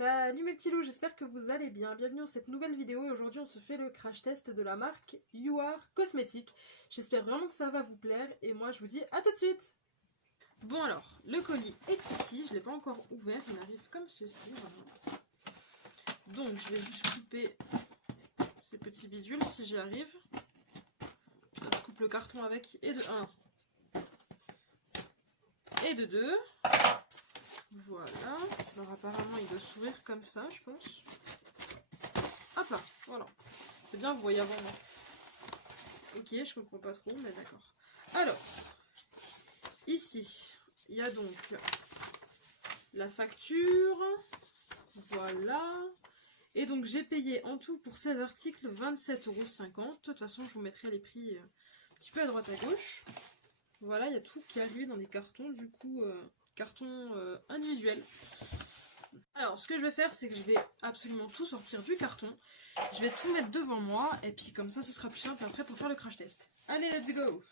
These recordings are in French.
Salut mes petits loups, j'espère que vous allez bien. Bienvenue dans cette nouvelle vidéo et aujourd'hui on se fait le crash test de la marque You Are Cosmetics. J'espère vraiment que ça va vous plaire et moi je vous dis à tout de suite. Bon alors, le colis est ici, je ne l'ai pas encore ouvert, il arrive comme ceci. Voilà. Donc je vais juste couper ces petits bidules si j'y arrive. Je coupe le carton avec et de 1 et de 2. Voilà, alors apparemment il doit s'ouvrir comme ça je pense. Hop là, voilà. C'est bien, vous voyez avant moi. Ok, je comprends pas trop, mais d'accord. Alors, ici, il y a donc la facture. Voilà. Et donc j'ai payé en tout pour ces articles 27,50 €. De toute façon, je vous mettrai les prix un petit peu à droite à gauche. Voilà, il y a tout qui est arrivé dans des cartons, du coup, cartons individuels. Alors, ce que je vais faire, c'est que je vais absolument tout sortir du carton. Je vais tout mettre devant moi, et puis comme ça, ce sera plus simple après pour faire le crash test. Allez, let's go!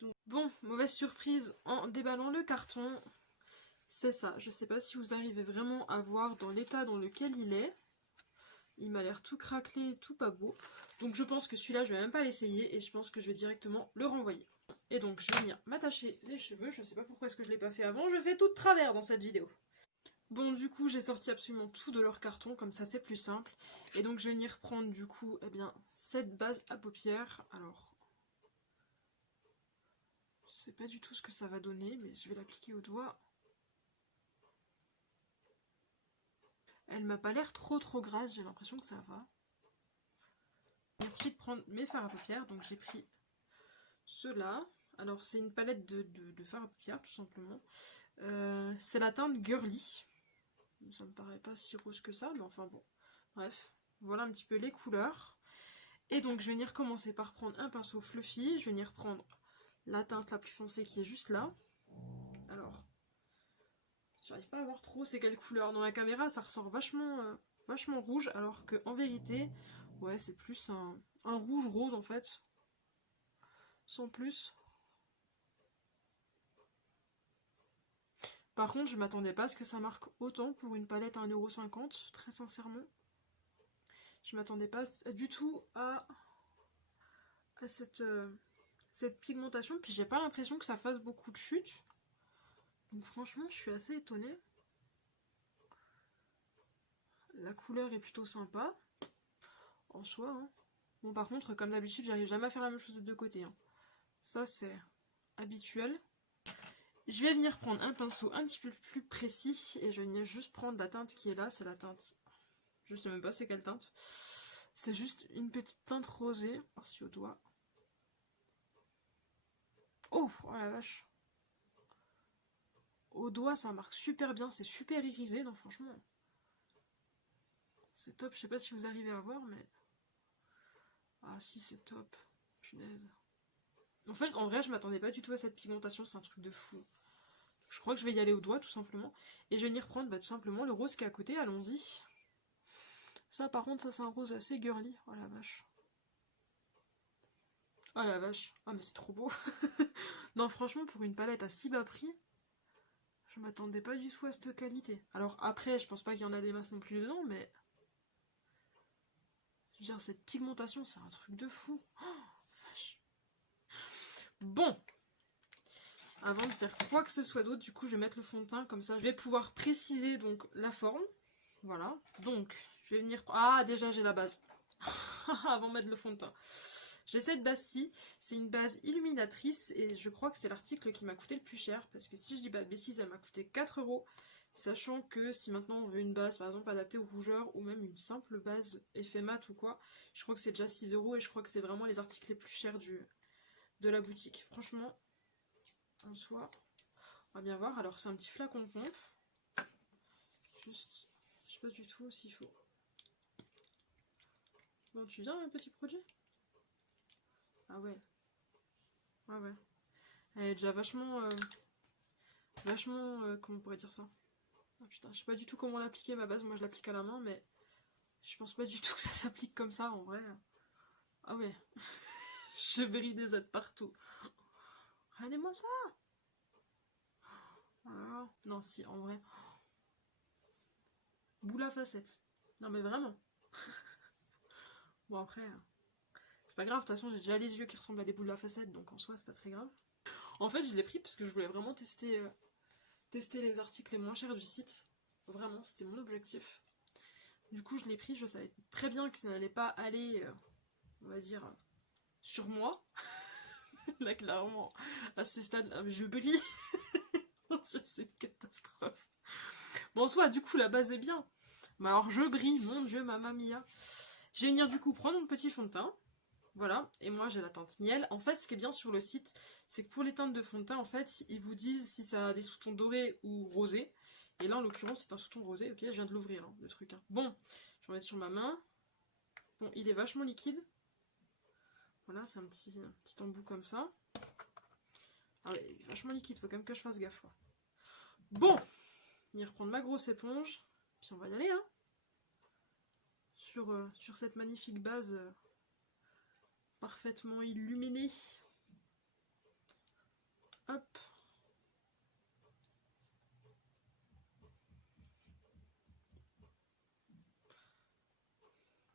Donc, bon, mauvaise surprise en déballant le carton. C'est ça, je sais pas si vous arrivez vraiment à voir dans l'état dans lequel il est. Il m'a l'air tout craquelé, tout pas beau. Donc je pense que celui-là, je vais même pas l'essayer, et je pense que je vais directement le renvoyer. Et donc, je vais venir m'attacher les cheveux. Je sais pas pourquoi est-ce que je l'ai pas fait avant, je fais tout de travers dans cette vidéo. Bon, du coup, j'ai sorti absolument tout de leur carton, comme ça c'est plus simple. Et donc, je vais venir prendre du coup, eh bien, cette base à paupières. Alors, je sais pas du tout ce que ça va donner, mais je vais l'appliquer au doigt. Elle m'a pas l'air trop grasse, j'ai l'impression que ça va. Je vais tout de suite prendre mes fards à paupières, donc j'ai pris ceux-là. Alors, c'est une palette de fards à paupières, tout simplement. C'est la teinte Girly. Ça me paraît pas si rose que ça, mais enfin bon. Bref, voilà un petit peu les couleurs. Et donc je vais venir commencer par prendre un pinceau fluffy. Je vais venir prendre la teinte la plus foncée qui est juste là. Alors, j'arrive pas à voir trop c'est quelle couleur. Dans la caméra ça ressort vachement rouge, alors que en vérité, ouais, c'est plus un rouge rose en fait. Sans plus. Par contre, je m'attendais pas à ce que ça marque autant pour une palette à 1,50 €, très sincèrement. Je m'attendais pas du tout à cette pigmentation, puis j'ai pas l'impression que ça fasse beaucoup de chute. Donc franchement, je suis assez étonnée. La couleur est plutôt sympa, en soi. Hein. Bon, par contre, comme d'habitude, j'arrive jamais à faire la même chose des deux côtés. Hein. Ça, c'est habituel. Je vais venir prendre un pinceau un petit peu plus précis, et je vais venir juste prendre la teinte qui est là. C'est la teinte... Je sais même pas c'est quelle teinte. C'est juste une petite teinte rosée, par-ci au doigt. Oh la vache. Au doigt, ça marque super bien, c'est super irisé, donc franchement, c'est top. Je sais pas si vous arrivez à voir, mais... Ah si, c'est top. Punaise. En fait, en vrai, je m'attendais pas du tout à cette pigmentation, c'est un truc de fou. Je crois que je vais y aller au doigt, tout simplement. Et je vais venir prendre, tout simplement, le rose qui est à côté, allons-y. Ça, par contre, ça c'est un rose assez girly. Oh la vache. Oh la vache. Ah, mais c'est trop beau. Non, franchement, pour une palette à si bas prix, je m'attendais pas du tout à cette qualité. Alors après, je pense pas qu'il y en a des masses non plus dedans, mais... Je veux dire, cette pigmentation, c'est un truc de fou. Oh, vache. Bon. Avant de faire quoi que ce soit d'autre, du coup, je vais mettre le fond de teint, comme ça, je vais pouvoir préciser donc la forme. Voilà. Donc, je vais venir... Ah, déjà, j'ai la base. Avant de mettre le fond de teint. J'ai cette base-ci, c'est une base illuminatrice et je crois que c'est l'article qui m'a coûté le plus cher parce que si je dis pas de bêtises, elle m'a coûté 4 €, sachant que si maintenant on veut une base par exemple adaptée aux rougeurs ou même une simple base effet mat ou quoi, je crois que c'est déjà 6 € et je crois que c'est vraiment les articles les plus chers de la boutique. Franchement, en soi, on va bien voir. Alors c'est un petit flacon de pompe, juste, je sais pas du tout s'il faut. Bon, tu viens un petit produit? Ah ouais. Ah ouais. Elle est déjà vachement... comment on pourrait dire ça? Oh putain, je sais pas du tout comment l'appliquer ma base. Moi je l'applique à la main, mais je pense pas du tout que ça s'applique comme ça en vrai. Ah ouais. Je brille déjà de partout. Regardez-moi ça! Ah, non, si, en vrai. boule à facettes. Non mais vraiment. Bon après, c'est pas grave, de toute façon j'ai déjà les yeux qui ressemblent à des boules à facettes, donc en soi c'est pas très grave. En fait je l'ai pris parce que je voulais vraiment tester les articles les moins chers du site. Vraiment, c'était mon objectif. Du coup je l'ai pris, je savais très bien que ça n'allait pas aller, on va dire, sur moi. Là clairement, à ce stade-là, je brille. C'est une catastrophe. Bon, soit, du coup, la base est bien. Mais alors, je brille, mon dieu, mamma mia. Je vais venir, du coup, prendre mon petit fond de teint. Voilà, et moi, j'ai la teinte miel. En fait, ce qui est bien sur le site, c'est que pour les teintes de fond de teint, en fait, ils vous disent si ça a des sous-tons dorés ou rosés. Et là, en l'occurrence, c'est un sous-ton rosé. Ok, je viens de l'ouvrir, hein, le truc. Hein. Bon, je vais en mettre sur ma main. Bon, il est vachement liquide. Voilà, c'est un petit embout comme ça. Ah ouais, il est vachement liquide, faut quand même que je fasse gaffe, quoi. Bon, venir reprendre ma grosse éponge, puis on va y aller, hein, sur cette magnifique base parfaitement illuminée. Hop.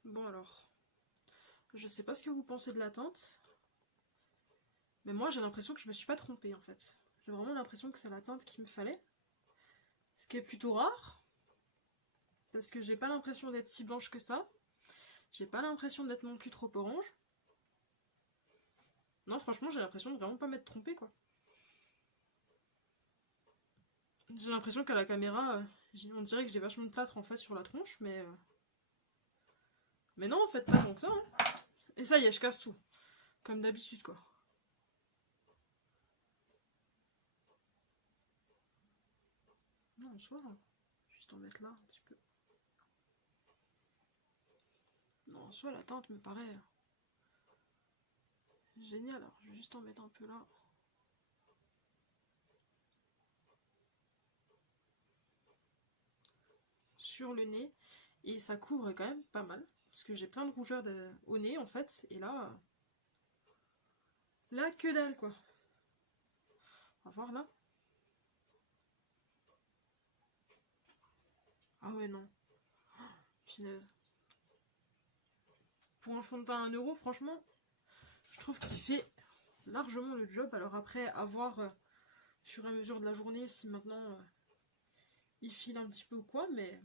Bon alors, je sais pas ce que vous pensez de la teinte, mais moi j'ai l'impression que je me suis pas trompée en fait. J'ai vraiment l'impression que c'est la teinte qu'il me fallait, ce qui est plutôt rare, parce que j'ai pas l'impression d'être si blanche que ça. J'ai pas l'impression d'être non plus trop orange. Non, franchement, j'ai l'impression de vraiment pas m'être trompée, quoi. J'ai l'impression qu'à la caméra, on dirait que j'ai vachement de plâtre en fait sur la tronche, mais non, en fait, pas tant que ça. Hein. Et ça y est, je casse tout. Comme d'habitude, quoi. Non, en soi, juste en mettre là un petit peu. Non, en soi, la teinte me paraît géniale. Alors, je vais juste en mettre un peu là. Sur le nez. Et ça couvre quand même pas mal. Parce que j'ai plein de rougeurs au nez, en fait. Et là... Là, que dalle, quoi. On va voir, là. Ah ouais, non. Punaise. Pour un fond de teint à 1€, franchement, je trouve qu'il fait largement le job. Alors après, à voir au fur et à mesure de la journée si maintenant il file un petit peu ou quoi, mais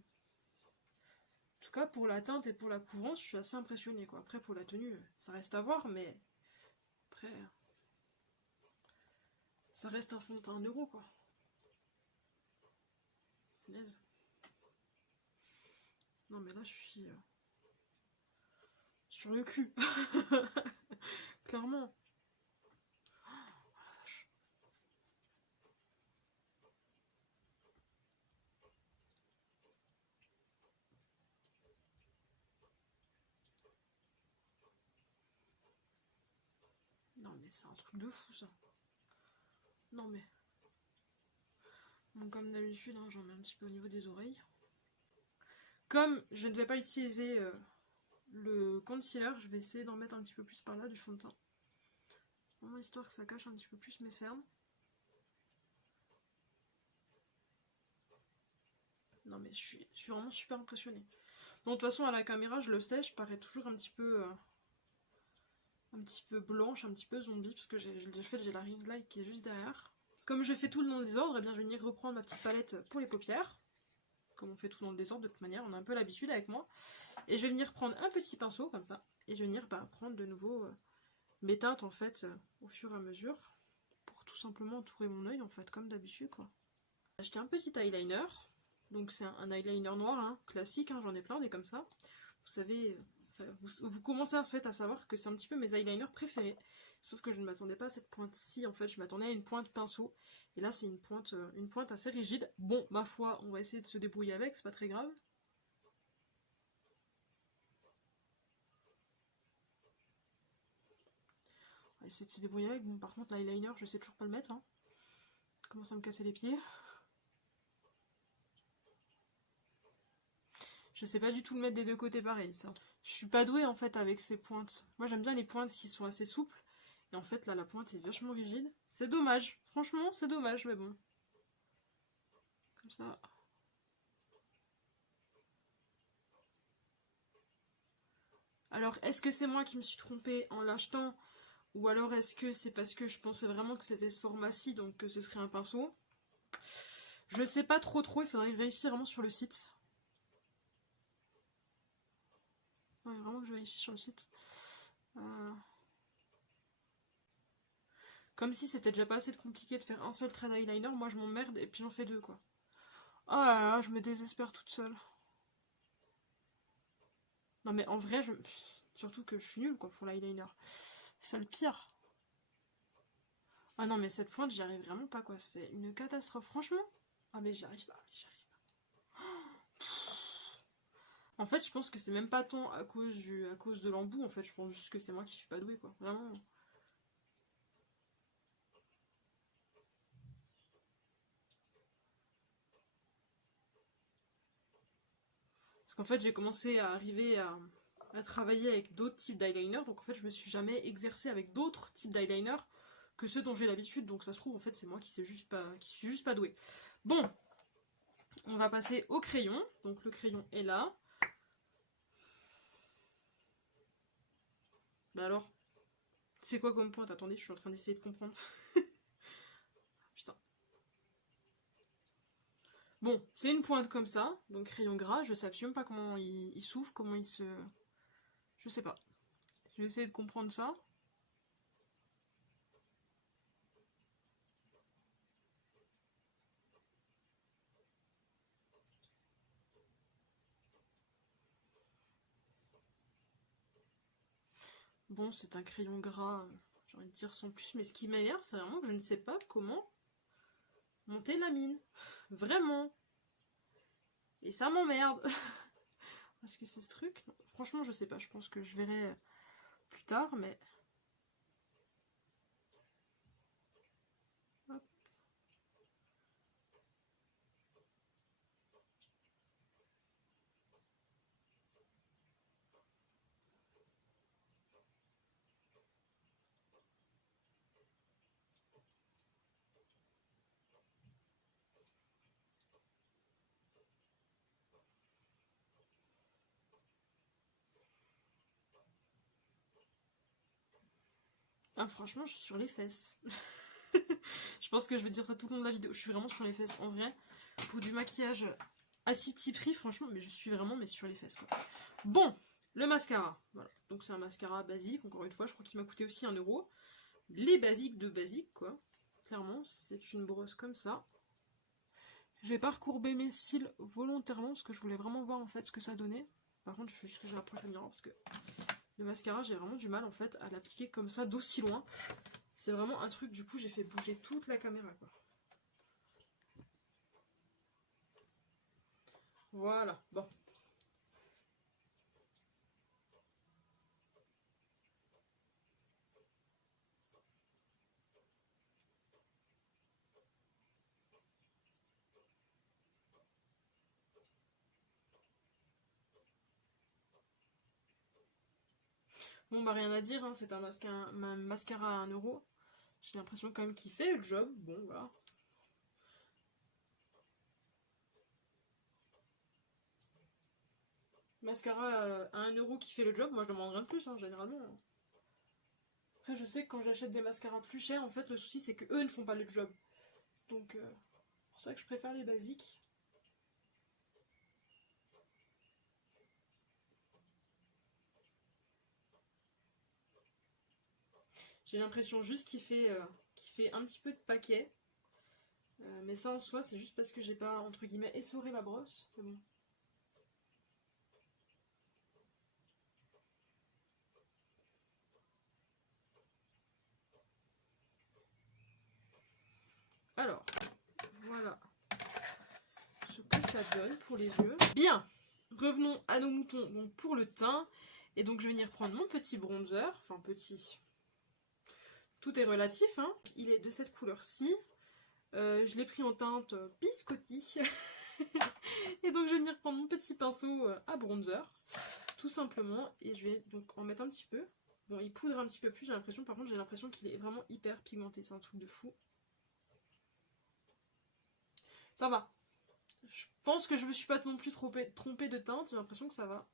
en tout cas pour la teinte et pour la couvrance, je suis assez impressionnée, quoi. Après pour la tenue, ça reste à voir, mais après ça reste un fond de teint à 1€, quoi. Punaise. Non mais là je suis sur le cul. Clairement. Non mais c'est un truc de fou ça. Non mais... Bon, comme d'habitude, hein, j'en mets un petit peu au niveau des oreilles. Comme je ne vais pas utiliser le concealer, je vais essayer d'en mettre un petit peu plus par là, du fond de teint. Vraiment histoire que ça cache un petit peu plus mes cernes. Non mais je suis vraiment super impressionnée. Bon, de toute façon à la caméra je le sais, je parais toujours un petit peu blanche, un petit peu zombie, parce que j'ai la ring light qui est juste derrière. Comme je fais tout dans le désordre, eh bien je vais venir reprendre ma petite palette pour les paupières. Comme on fait tout dans le désordre de toute manière, on a un peu l'habitude avec moi. Et je vais venir prendre un petit pinceau comme ça, et je vais venir prendre de nouveau mes teintes en fait au fur et à mesure, pour tout simplement entourer mon œil en fait, comme d'habitude quoi. J'ai acheté un petit eyeliner, donc c'est un eyeliner noir, hein, classique, hein, j'en ai plein des comme ça. Vous savez, vous commencez en fait à savoir que c'est un petit peu mes eyeliners préférés, sauf que je ne m'attendais pas à cette pointe-ci en fait, je m'attendais à une pointe pinceau, et là c'est une pointe assez rigide. Bon, ma foi, on va essayer de se débrouiller avec, c'est pas très grave. On va essayer de se débrouiller avec. Bon, par contre, l'eyeliner, je sais toujours pas le mettre. Hein. Commence à me casser les pieds. Je sais pas du tout le mettre des deux côtés pareil, ça. Je suis pas douée en fait avec ces pointes. Moi j'aime bien les pointes qui sont assez souples. Et en fait là la pointe est vachement rigide. C'est dommage. Franchement c'est dommage mais bon. Comme ça. Alors, est-ce que c'est moi qui me suis trompée en l'achetant? Ou alors est-ce que c'est parce que je pensais vraiment que c'était ce format-ci, donc que ce serait un pinceau? Je sais pas trop, il faudrait que je vérifie vraiment sur le site. Ouais, vraiment que je vérifie sur le site. Comme si c'était déjà pas assez compliqué de faire un seul trait d'eyeliner, moi je m'emmerde et puis j'en fais deux quoi. Oh là là, je me désespère toute seule. Non mais en vrai, surtout que je suis nulle quoi pour l'eyeliner. C'est le pire. Ah non mais cette pointe j'y arrive vraiment pas quoi, c'est une catastrophe franchement. Ah mais j'y arrive pas, En fait je pense que c'est même pas tant à cause de l'embout en fait, je pense juste que c'est moi qui suis pas douée quoi, vraiment. Parce qu'en fait j'ai commencé à arriver à travailler avec d'autres types d'eyeliner, donc en fait je me suis jamais exercée avec d'autres types d'eyeliner que ceux dont j'ai l'habitude, donc ça se trouve en fait c'est moi qui suis juste pas douée. Bon, on va passer au crayon, donc le crayon est là. Bah alors, c'est quoi comme pointe? Attendez, je suis en train d'essayer de comprendre. Putain. Bon, c'est une pointe comme ça, donc crayon gras, je sais absolument pas comment il s'ouvre, comment il se... Je sais pas. Je vais essayer de comprendre ça. Bon, c'est un crayon gras, j'ai envie de dire sans plus, mais ce qui m'énerve, c'est vraiment que je ne sais pas comment monter la mine. Vraiment. Et ça m'emmerde. Est-ce que c'est ce truc? Non. Franchement, je sais pas, je pense que je verrai plus tard, mais... Hop. Ah, franchement, je suis sur les fesses. Je pense que je vais dire ça tout le long de la vidéo. Je suis vraiment sur les fesses. En vrai, pour du maquillage à si petit prix, franchement, mais je suis vraiment sur les fesses. Quoi. Bon, le mascara. Voilà. Donc c'est un mascara basique. Encore une fois, je crois qu'il m'a coûté aussi 1€. Les basiques de basique, quoi. Clairement, c'est une brosse comme ça. Je vais pas recourber mes cils volontairement parce que je voulais vraiment voir en fait ce que ça donnait. Par contre, il faut juste que je rapproche le miroir parce que le mascara, j'ai vraiment du mal en fait à l'appliquer comme ça d'aussi loin. C'est vraiment un truc, du coup, j'ai fait bouger toute la caméra, quoi. Voilà, bon. Bon, bah rien à dire, hein, c'est un mascara à 1€. J'ai l'impression quand même qu'il fait le job, bon, voilà. Mascara à 1€ qui fait le job, moi je demande rien de plus, hein, généralement. Après, je sais que quand j'achète des mascaras plus chers, en fait, le souci c'est que eux ne font pas le job. Donc, c'est pour ça que je préfère les basiques. J'ai l'impression juste qu'il fait un petit peu de paquet. Mais ça en soi, c'est juste parce que j'ai pas, entre guillemets, essoré la brosse. Mais bon. Alors, voilà ce que ça donne pour les yeux. Bien, revenons à nos moutons donc pour le teint. Et donc je vais venir prendre mon petit bronzer, enfin petit, tout est relatif, hein. Il est de cette couleur-ci. Je l'ai pris en teinte biscotti. Et donc je vais venir prendre mon petit pinceau à bronzer, tout simplement. Et je vais donc en mettre un petit peu. Bon, il poudre un petit peu plus, j'ai l'impression. Par contre, j'ai l'impression qu'il est vraiment hyper pigmenté. C'est un truc de fou. Ça va. Je pense que je me suis pas non plus trompée de teinte. J'ai l'impression que ça va.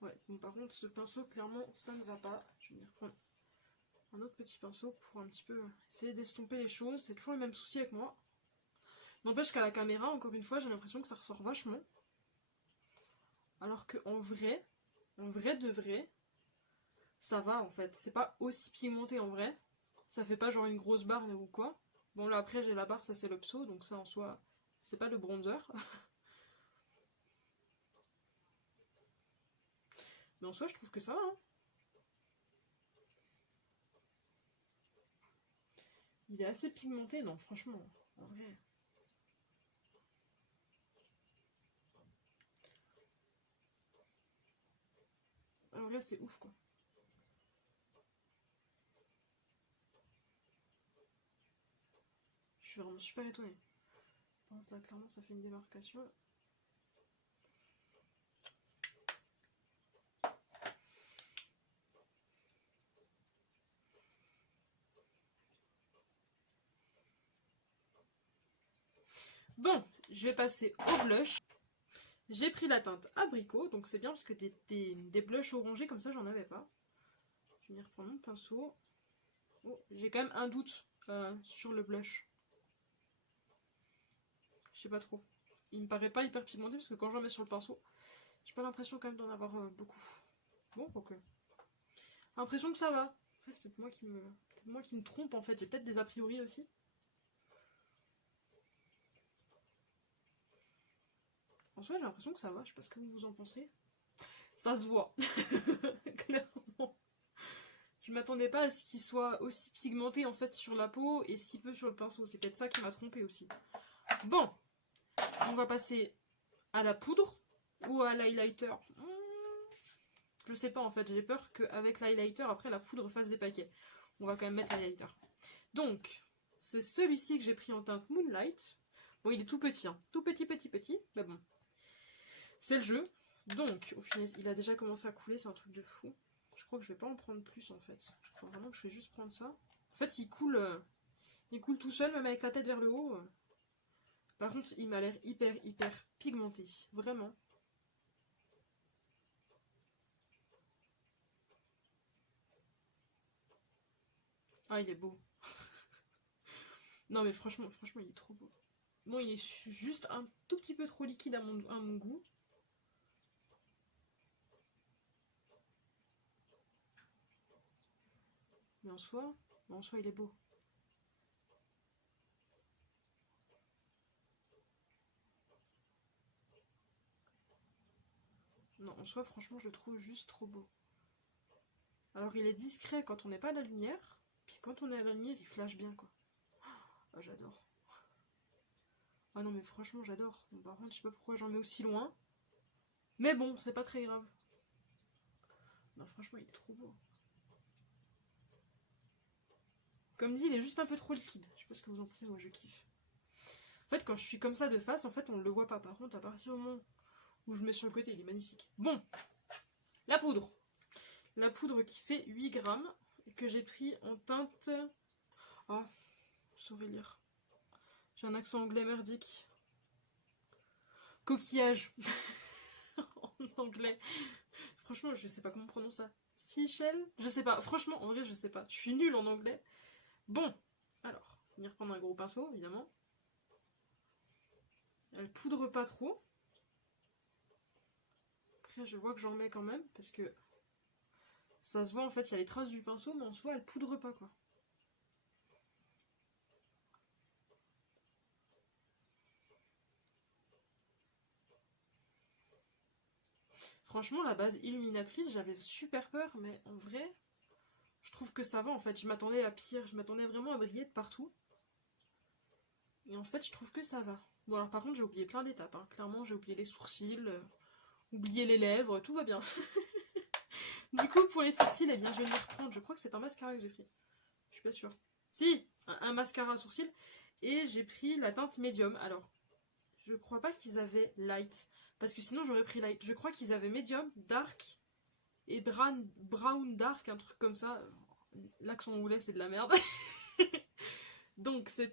Ouais, bon, par contre, ce pinceau, clairement, ça ne va pas. Je vais venir prendre un autre petit pinceau pour un petit peu essayer d'estomper les choses. C'est toujours le même souci avec moi. N'empêche qu'à la caméra, encore une fois, j'ai l'impression que ça ressort vachement. Alors qu'en vrai de vrai, ça va en fait. C'est pas aussi pigmenté en vrai. Ça fait pas genre une grosse barre ou quoi. Bon là après j'ai la barre, ça c'est l'Opso, donc ça en soi, c'est pas le bronzer. Mais en soi je trouve que ça va. Hein. Il est assez pigmenté, non franchement, en vrai. En vrai c'est ouf quoi. Je suis vraiment super étonnée. Par contre là clairement ça fait une démarcation. Bon, je vais passer au blush. J'ai pris la teinte abricot, donc c'est bien parce que des blushs orangés comme ça j'en avais pas. Je vais venir prendre mon pinceau. Oh, j'ai quand même un doute sur le blush. Je sais pas trop. Il me paraît pas hyper pigmenté parce que quand j'en mets sur le pinceau, j'ai pas l'impression quand même d'en avoir beaucoup. Bon, ok. L'impression que ça va. Après, c'est peut-être moi qui me trompe en fait. J'ai peut-être des a priori aussi. En soi, j'ai l'impression que ça va. Je sais pas ce que vous en pensez. Ça se voit. Clairement. Je m'attendais pas à ce qu'il soit aussi pigmenté en fait sur la peau et si peu sur le pinceau. C'est peut-être ça qui m'a trompé aussi. Bon, on va passer à la poudre ou à l'highlighter. Je sais pas en fait, j'ai peur qu'avec l'highlighter, après la poudre fasse des paquets. On va quand même mettre l'highlighter. Donc, c'est celui-ci que j'ai pris en teinte Moonlight. Bon, il est tout petit, hein. Tout petit, mais bon. C'est le jeu. Donc, au final, il a déjà commencé à couler, c'est un truc de fou. Je crois que je vais pas en prendre plus en fait. Je crois vraiment que je vais juste prendre ça. En fait, il coule tout seul, même avec la tête vers le haut. Par contre, il m'a l'air hyper pigmenté. Vraiment. Ah, il est beau. Non, mais franchement, il est trop beau. Bon, il est juste un tout petit peu trop liquide à mon goût. Mais en soi, il est beau. Non, en soi, franchement, je le trouve juste trop beau. Alors, il est discret quand on n'est pas à la lumière. Puis quand on est à la lumière, il flash bien, quoi. Ah, j'adore. Ah non, mais franchement, j'adore. Bon, par contre, je sais pas pourquoi j'en mets aussi loin. Mais bon, c'est pas très grave. Non, franchement, il est trop beau. Comme dit, il est juste un peu trop liquide. Je sais pas ce que vous en pensez, moi je kiffe. En fait, quand je suis comme ça de face, en fait, on ne le voit pas. Par contre, à partir du moment où je mets sur le côté, il est magnifique. Bon, la poudre. La poudre qui fait 8 grammes et que j'ai pris en teinte... Ah, vous saurez lire. J'ai un accent anglais merdique. Coquillage. En anglais. Franchement, je sais pas comment on prononce ça. Seychelles. Je sais pas. Franchement, en vrai, je sais pas. Je suis nulle en anglais. Bon, alors, venir prendre un gros pinceau, évidemment. Elle poudre pas trop. Après, je vois que j'en mets quand même, parce que ça se voit, en fait, il y a les traces du pinceau, mais en soi, elle poudre pas, quoi. Franchement, la base illuminatrice, j'avais super peur, mais en vrai, je trouve que ça va, en fait. Je m'attendais à pire, je m'attendais vraiment à briller de partout. Et en fait, je trouve que ça va. Bon, alors par contre, j'ai oublié plein d'étapes, hein. Clairement, j'ai oublié les sourcils, oublié les lèvres, tout va bien. Du coup, pour les sourcils, eh bien, je vais les reprendre. Je crois que c'est un mascara que j'ai pris. Je suis pas sûre. Si, un mascara à sourcils. Et j'ai pris la teinte médium. Alors, je crois pas qu'ils avaient light. Parce que sinon, j'aurais pris light. Je crois qu'ils avaient médium, dark et brown dark, un truc comme ça. L'accent anglais, c'est de la merde. Donc, c'est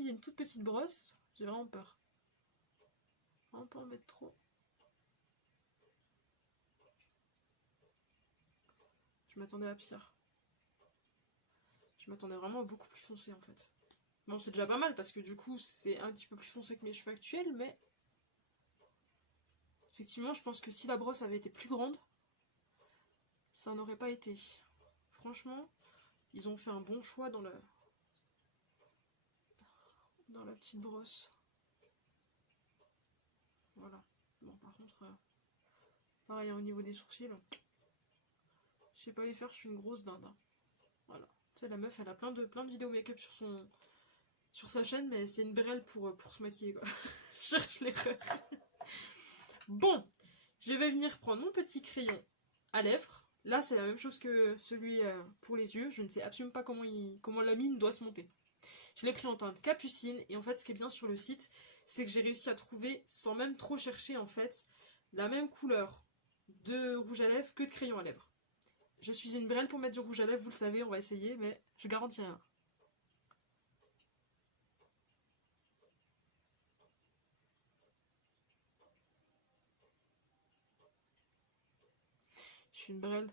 une toute petite brosse. J'ai vraiment peur. On va pas en mettre trop. Je m'attendais à pire. Je m'attendais vraiment à beaucoup plus foncé en fait. Bon, c'est déjà pas mal parce que du coup, c'est un petit peu plus foncé que mes cheveux actuels, mais... Effectivement, je pense que si la brosse avait été plus grande, ça n'aurait pas été. Franchement, ils ont fait un bon choix dans la petite brosse. Voilà. Bon, par contre, pareil, au niveau des sourcils, je sais pas les faire, je suis une grosse dinde. Hein. Voilà. Tu sais, la meuf, elle a plein de vidéos make-up sur sa chaîne, mais c'est une brêle pour se maquiller, quoi. Je cherche l'erreur. Bon, je vais venir prendre mon petit crayon à lèvres. Là, c'est la même chose que celui pour les yeux. Je ne sais absolument pas comment la mine doit se monter. Je l'ai pris en teinte capucine. Et en fait, ce qui est bien sur le site, c'est que j'ai réussi à trouver, sans même trop chercher, en fait, la même couleur de rouge à lèvres que de crayon à lèvres. Je suis une brêle pour mettre du rouge à lèvres, vous le savez, on va essayer, mais je garantis rien. Je suis une brêle.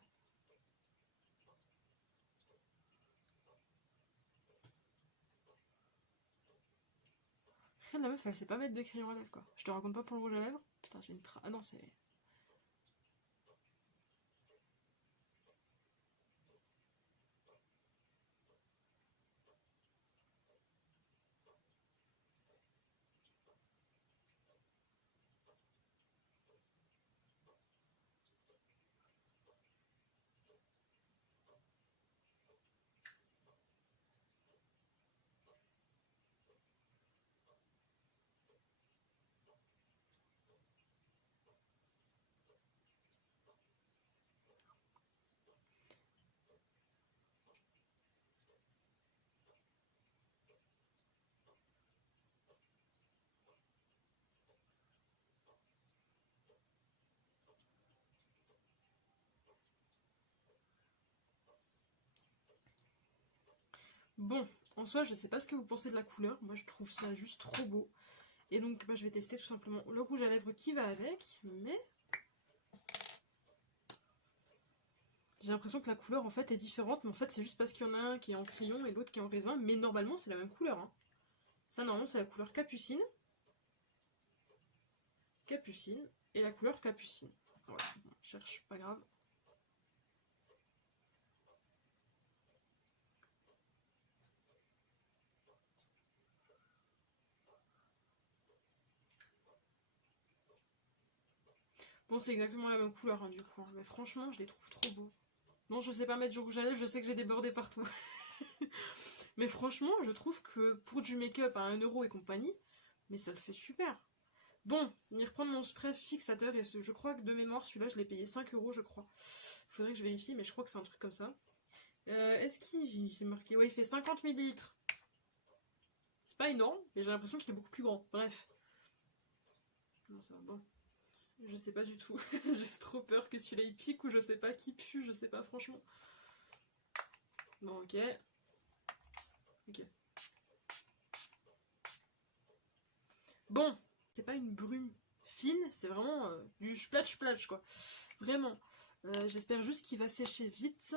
La meuf, elle sait pas mettre de crayon à lèvres, quoi. Je te raconte pas pour le rouge à lèvres. Putain, j'ai une Ah non, c'est... Bon, en soi, je sais pas ce que vous pensez de la couleur. Moi, je trouve ça juste trop beau. Et donc, je vais tester tout simplement le rouge à lèvres qui va avec. Mais... j'ai l'impression que la couleur, en fait, est différente. Mais en fait, c'est juste parce qu'il y en a un qui est en crayon et l'autre qui est en raisin. Mais normalement, c'est la même couleur. Hein. Ça, normalement, c'est la couleur capucine. Capucine. Et la couleur capucine. Voilà, bon, je cherche, pas grave. Bon, c'est exactement la même couleur, hein, du coup. Hein. Mais franchement, je les trouve trop beaux. Non, je sais pas mettre du rouge à lèvres, je sais que j'ai des bordés partout. Mais franchement, je trouve que pour du make-up à 1€ et compagnie, mais ça le fait super. Bon, y reprendre mon spray fixateur, et je crois que de mémoire, celui-là, je l'ai payé 5€, je crois. Faudrait que je vérifie, mais je crois que c'est un truc comme ça. Est-ce qu'il est marqué? Ouais, il fait 50 ml. C'est pas énorme, mais j'ai l'impression qu'il est beaucoup plus grand. Bref. Non, ça va, bon. Je sais pas du tout. J'ai trop peur que celui-là il pique ou je sais pas qui pue, je sais pas franchement. Bon, ok. Ok. Bon, c'est pas une brume fine, c'est vraiment du splatch quoi. Vraiment. J'espère juste qu'il va sécher vite.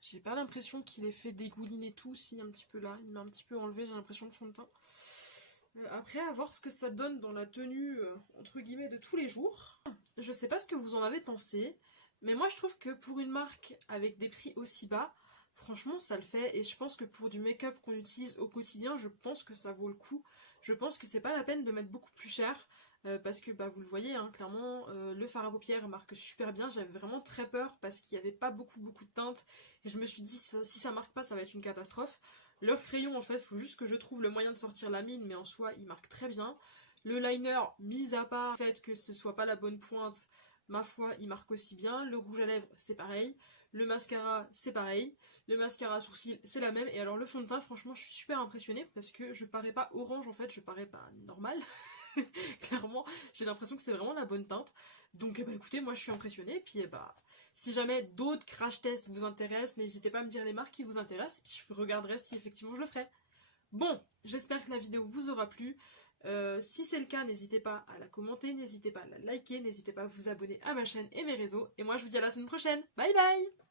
J'ai pas l'impression qu'il ait fait dégouliner tout, si un petit peu là. Il m'a un petit peu enlevé, j'ai l'impression, le fond de teint. Après, à voir ce que ça donne dans la tenue, entre guillemets, de tous les jours. Je sais pas ce que vous en avez pensé, mais moi je trouve que pour une marque avec des prix aussi bas, franchement ça le fait. Et je pense que pour du make-up qu'on utilise au quotidien, je pense que ça vaut le coup. Je pense que c'est pas la peine de mettre beaucoup plus cher. Parce que vous le voyez, hein, clairement, le fard à paupières marque super bien. J'avais vraiment très peur parce qu'il n'y avait pas beaucoup de teinte. Et je me suis dit, si ça marque pas, ça va être une catastrophe. Leur crayon, en fait, il faut juste que je trouve le moyen de sortir la mine, mais en soi, il marque très bien. Le liner, mis à part le fait que ce soit pas la bonne pointe, ma foi, il marque aussi bien. Le rouge à lèvres, c'est pareil. Le mascara, c'est pareil. Le mascara à sourcils, c'est la même. Et alors, le fond de teint, franchement, je suis super impressionnée parce que je parais pas orange, en fait, je parais pas normal. Clairement, j'ai l'impression que c'est vraiment la bonne teinte. Donc, écoutez, moi, je suis impressionnée. Puis, si jamais d'autres crash tests vous intéressent, n'hésitez pas à me dire les marques qui vous intéressent, et puis je regarderai si effectivement je le ferai. Bon, j'espère que la vidéo vous aura plu. Si c'est le cas, n'hésitez pas à la commenter, n'hésitez pas à la liker, n'hésitez pas à vous abonner à ma chaîne et mes réseaux. Et moi je vous dis à la semaine prochaine. Bye bye!